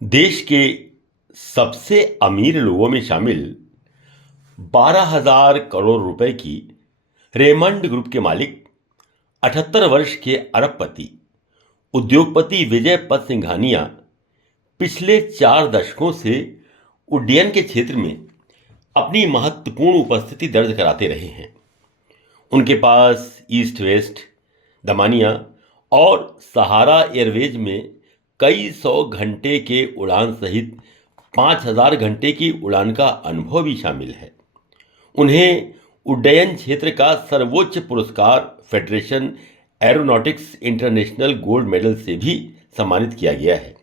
देश के सबसे अमीर लोगों में शामिल 12,000 करोड़ रुपए की रेमंड ग्रुप के मालिक 78 वर्ष के अरबपति उद्योगपति विजय पत सिंघानिया पिछले 4 दशकों से उड्डयन के क्षेत्र में अपनी महत्वपूर्ण उपस्थिति दर्ज कराते रहे हैं। उनके पास ईस्ट वेस्ट, दमानिया और सहारा एयरवेज में कई सौ घंटे के उड़ान सहित 5,000 घंटे की उड़ान का अनुभव भी शामिल है। उन्हें उड्डयन क्षेत्र का सर्वोच्च पुरस्कार federation aeronautics international gold medal से भी सम्मानित किया गया है,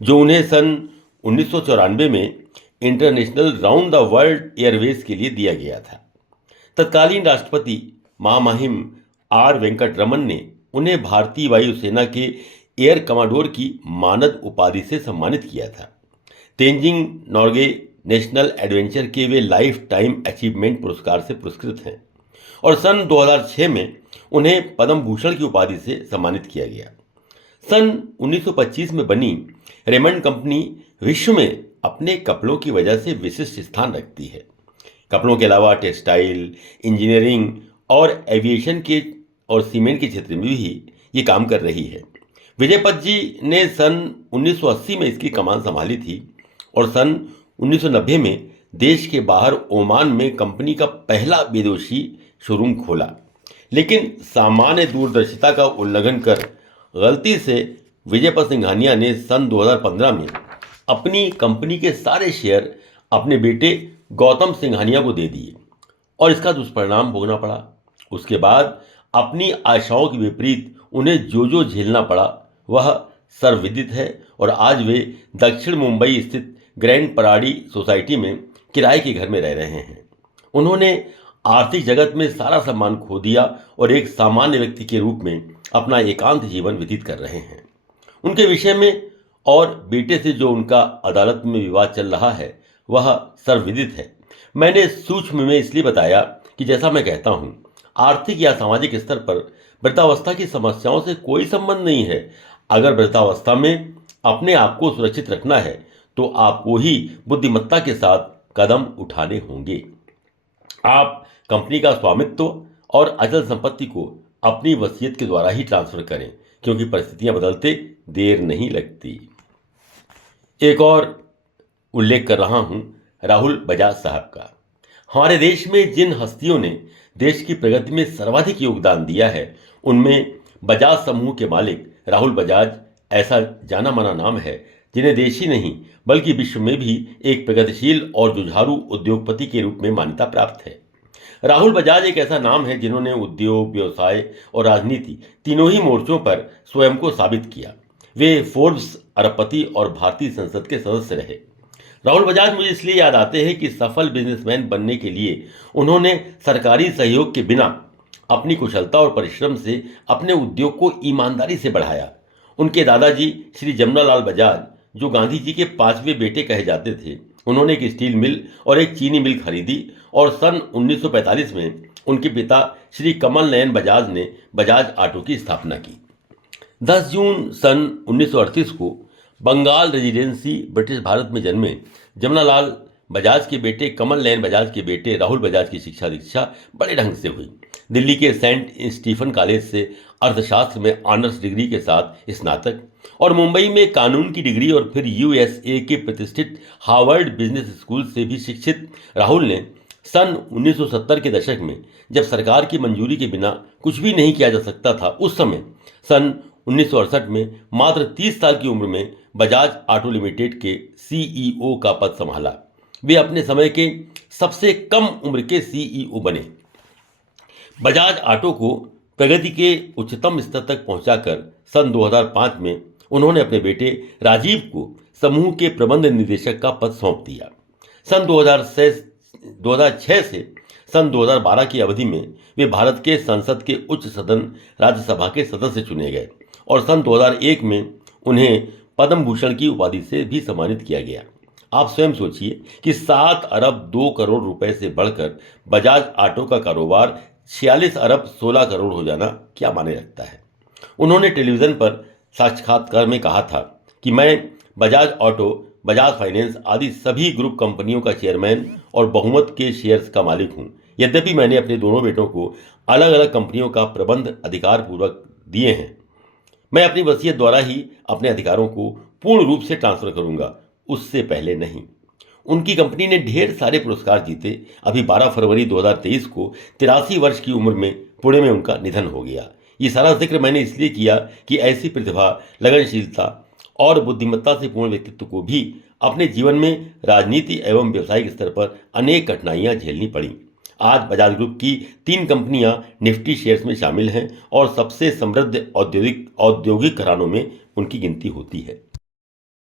जो उन्हें सन 1994 में international round the world Airways के लिए दिया गया था। तत्कालीन राष्ट्रपति महामहिम आर वेंकट रमन ने उन्हें भारतीय वायुसेना के एयर कमांडोर की मानद उपाधि से सम्मानित किया था। तेंजिंग नॉर्गे नेशनल एडवेंचर के वे लाइफ टाइम अचीवमेंट पुरस्कार से पुरस्कृत हैं और सन 2006 में उन्हें पद्म भूषण की उपाधि से सम्मानित किया गया। सन 1925 में बनी रेमंड कंपनी विश्व में अपने कपड़ों की वजह से विशिष्ट स्थान रखती है। कपड़ों के अलावा टेक्सटाइल, इंजीनियरिंग और एविएशन के और सीमेंट के क्षेत्र में भी ये काम कर रही है। विजय पत जी ने सन 1980 में इसकी कमान संभाली थी और सन 1990 में देश के बाहर ओमान में कंपनी का पहला विदेशी शोरूम खोला, लेकिन सामान्य दूरदर्शिता का उल्लंघन कर गलती से विजय पत सिंघानिया ने सन 2015 में अपनी कंपनी के सारे शेयर अपने बेटे गौतम सिंघानिया को दे दिए और इसका दुष्परिणाम भोगना पड़ा। उसके बाद अपनी आशाओं के विपरीत उन्हें जो झेलना पड़ा वह सर्वविदित है और आज वे दक्षिण मुंबई स्थित ग्रैंड पराडी सोसाइटी में किराए के घर में रह रहे हैं। उन्होंने आर्थिक जगत में सारा सम्मान खो दिया और एक सामान्य व्यक्ति के रूप में अपना एकांत जीवन व्यतीत कर रहे हैं। उनके विषय में और बेटे से जो उनका अदालत में विवाद चल रहा है वह सर्वविदित है। मैंने सूक्ष्म में इसलिए बताया कि जैसा मैं कहता हूँ, आर्थिक या सामाजिक स्तर पर वृद्धावस्था की समस्याओं से कोई संबंध नहीं है। अगर वृद्धावस्था में अपने आप को सुरक्षित रखना है तो आपको ही बुद्धिमत्ता के साथ कदम उठाने होंगे। आप कंपनी का स्वामित्व और अचल संपत्ति को अपनी वसीयत के द्वारा ही ट्रांसफर करें, क्योंकि परिस्थितियां बदलते देर नहीं लगती। एक और उल्लेख कर रहा हूं राहुल बजाज साहब का। हमारे देश में जिन हस्तियों ने देश की प्रगति में सर्वाधिक योगदान दिया है, उनमें बजाज समूह के मालिक राहुल बजाज ऐसा जाना माना नाम है जिन्हें देश ही नहीं बल्कि विश्व में भी एक प्रगतिशील और जुझारू उद्योगपति के रूप में मान्यता प्राप्त है। राहुल बजाज एक ऐसा नाम है जिन्होंने उद्योग, व्यवसाय और राजनीति तीनों ही मोर्चों पर स्वयं को साबित किया। वे फोर्ब्स अरबपति और भारतीय संसद के सदस्य रहे। राहुल बजाज मुझे इसलिए याद आते हैं कि सफल बिजनेसमैन बनने के लिए उन्होंने सरकारी सहयोग के बिना अपनी कुशलता और परिश्रम से अपने उद्योग को ईमानदारी से बढ़ाया। उनके दादाजी श्री जमनालाल बजाज, जो गांधी जी के 5वें बेटे कहे जाते थे, उन्होंने एक स्टील मिल और एक चीनी मिल खरीदी और सन 1945 में उनके पिता श्री कमल नयन बजाज ने बजाज ऑटो की स्थापना की। 10 जून सन 1938 को बंगाल रेजिडेंसी ब्रिटिश भारत में जन्मे जमनालाल बजाज के बेटे कमल नयन बजाज के बेटे राहुल बजाज की शिक्षा दीक्षा बड़े ढंग से हुई। दिल्ली के सेंट स्टीफन कॉलेज से अर्थशास्त्र में ऑनर्स डिग्री के साथ स्नातक और मुंबई में कानून की डिग्री और फिर यूएसए के प्रतिष्ठित हार्वर्ड बिजनेस स्कूल से भी शिक्षित राहुल ने सन 1970 के दशक में, जब सरकार की मंजूरी के बिना कुछ भी नहीं किया जा सकता था, उस समय सन 1968 में मात्र 30 साल की उम्र में बजाज ऑटो लिमिटेड के सीईओ का पद संभाला। वे अपने समय के सबसे कम उम्र के सीईओ बने। बजाज ऑटो को प्रगति के उच्चतम स्तर तक पहुंचाकर सन 2005 में उन्होंने अपने बेटे राजीव को समूह के प्रबंध निदेशक का पद सौंप दिया। सन 2006 से सन 2012 की अवधि में वे भारत के संसद के उच्च सदन राज्यसभा के सदस्य चुने गए और सन 2001 में उन्हें पद्म भूषण की उपाधि से भी सम्मानित किया गया। आप स्वयं सोचिए कि 7 अरब 2 करोड़ रुपए से बढ़कर बजाज ऑटो का कारोबार 46 अरब 16 करोड़ हो जाना क्या माने रखता है। उन्होंने टेलीविजन पर साक्षात्कार में कहा था कि मैं बजाज ऑटो, बजाज फाइनेंस आदि सभी ग्रुप कंपनियों का चेयरमैन और बहुमत के शेयर्स का मालिक हूं। यद्यपि मैंने अपने दोनों बेटों को अलग अलग कंपनियों का प्रबंध अधिकार पूर्वक दिए हैं, मैं अपनी वसीयत द्वारा ही अपने अधिकारों को पूर्ण रूप से ट्रांसफर करूंगा, उससे पहले नहीं। उनकी कंपनी ने ढेर सारे पुरस्कार जीते। अभी 12 फरवरी 2023 को 83 वर्ष की उम्र में पुणे में उनका निधन हो गया। ये सारा जिक्र मैंने इसलिए किया कि ऐसी प्रतिभा, लगनशीलता और बुद्धिमत्ता से पूर्ण व्यक्तित्व को भी अपने जीवन में राजनीति एवं व्यवसायिक स्तर पर अनेक कठिनाइयां झेलनी पड़ी। आज बजाज ग्रुप की 3 कंपनियां निफ्टी शेयर्स में शामिल हैं और सबसे समृद्ध औद्योगिक घरानों में उनकी गिनती होती है।